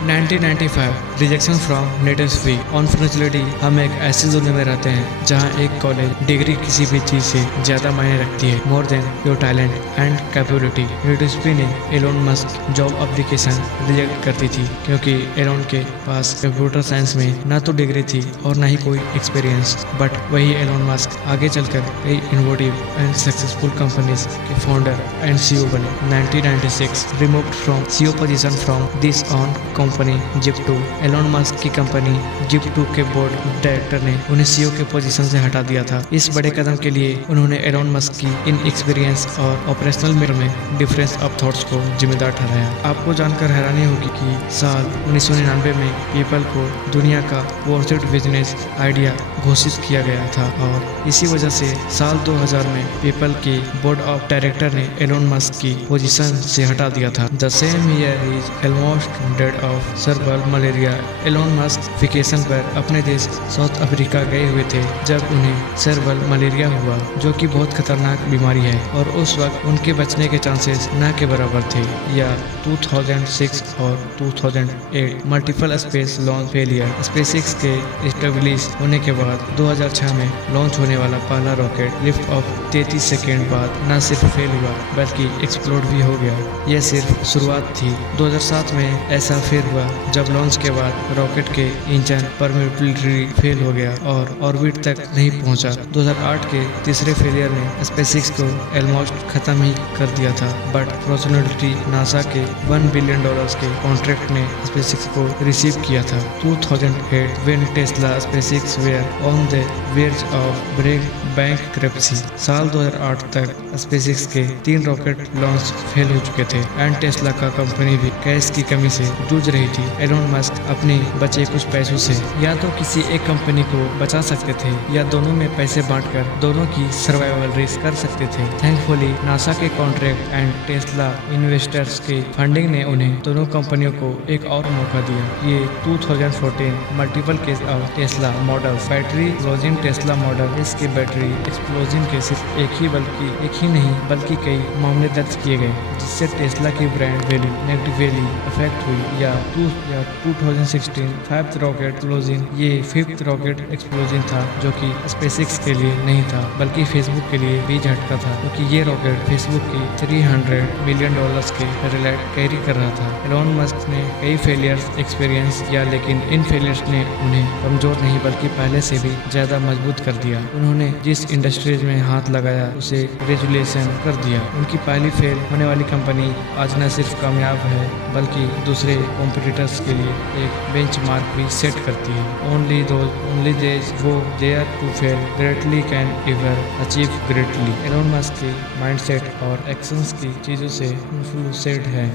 1995 rejection from natives. Unfortunately हम एक ऐसी दुनिया में रहते हैं जहां एक कॉलेज डिग्री किसी भी चीज से ज्यादा मायने रखती है, more than your talent and capability. Natives ने Elon Musk job application reject करती थी क्योंकि एलोन के पास कंप्यूटर साइंस में ना तो डिग्री थी और ना ही कोई एक्सपीरियंस। बट वही एलोन मस्क आगे चलकर कई इनोवेटिव एंड सक्सेसफुल कंपनीज के फाउंडर एंड सीईओ बने। 1996 removed from CEO position from this on company Zip2. Elon Musk की कंपनी जिप2 के बोर्ड डायरेक्टर ने उन्हें सीईओ के पोजीशन से हटा दिया था। इस बड़े कदम के लिए उन्होंने एलोन मस्क की इन एक्सपीरियंस और ऑपरेशनल मिरर में डिफरेंस ऑफ थॉट्स को जिम्मेदार ठहराया। आपको जानकर हैरानी होगी कि साल 1999 में पेपल को दुनिया का वर्स्ट बिजनेस आइडिया घोषित किया गया था और इसी वजह से साल 2000 में पेपल के बोर्ड ऑफ डायरेक्टर ने एलोन मस्क की पोजीशन से हटा दिया था। The same year is almost dead of cerebral malaria. Elon Musk vacation पर अपने देश साउथ अफ्रीका गए हुए थे जब उन्हें सर्बल मलेरिया हुआ, जो कि बहुत खतरनाक बीमारी है और उस वक्त उनके बचने के चांसेस न के बराबर थे। या 2006 और 2008 multiple space launch failure. SpaceX के एस्टेब्लिश होने के बाद 2006 में लॉन्च होने वाला पहला रॉकेट लिफ्ट ऑफ 33 सेकेंड बाद न सिर्फ फेल हुआ बल्कि एक्सप्लोड भी हो गया। यह सिर्फ शुरुआत थी। 2007 में ऐसा फिर हुआ जब लॉन्च के बाद रॉकेट के इंजन परमानेंटली फेल हो गया और ऑर्बिट तक नहीं पहुंचा। 2008 के तीसरे फेलियर ने स्पेसएक्स को ऑलमोस्ट खत्म ही कर दिया था। बट फॉर्चुनेटली नासा के $1 बिलियन के कॉन्ट्रैक्ट ने स्पेसएक्स को रिसीव किया था। 2008 when Tesla SpaceX were on the verge of bankruptcy. साल 2008 तक स्पेसएक्स के 3 रॉकेट लॉन्च फेल हो चुके थे एंड टेस्ला का कंपनी भी कैश की कमी से जूझ रही थी। एलोन मस्क अपने बचे कुछ पैसों से या तो किसी एक कंपनी को बचा सकते थे या दोनों में पैसे बांटकर दोनों की सर्वाइवल रेस कर सकते थे। थैंकफुली नासा के कॉन्ट्रैक्ट एंड टेस्ला इन्वेस्टर्स के फंडिंग ने उन्हें दोनों कंपनियों को एक और मौका दिया। ये 2014 multiple case of Tesla model battery explosion. Tesla model इसके बैटरी एक्सप्लोजन के सिर्फ एक ही नहीं बल्कि कई मामले दर्ज किए गए जिससे टेस्ला की ब्रांड वैल्यू नेगेटिवली अफेक्ट हुई। या 2016 5th रॉकेट एक्सप्लोजन। ये 5th रॉकेट एक्सप्लोजन था जो कि स्पेसएक्स के लिए नहीं था बल्कि फेसबुक के लिए भी झटका था क्योंकि ये रॉकेट फेसबुक की $300 मिलियन के रिलेट कैरी कर रहा था। एलोन मस्क ने कई फेलियर्स एक्सपीरियंस किया लेकिन इन फेलियर्स ने उन्हें कमजोर नहीं बल्कि पहले से भी ज्यादा मजबूत कर दिया। उन्होंने जिस इंडस्ट्रीज में हाथ लगाया उसे ग्रेजुलेशन कर दिया। उनकी पहली फेल होने वाली कंपनी आज न सिर्फ कामयाब है बल्कि दूसरे कॉम्पिटिटर्स के लिए एक बेंचमार्क भी सेट करती है। Only these who dare to fail greatly can ever achieve greatly. Elon Musk के माइंडसेट और एक्शंस की चीजों से इन्फ्लुएंस्ड है।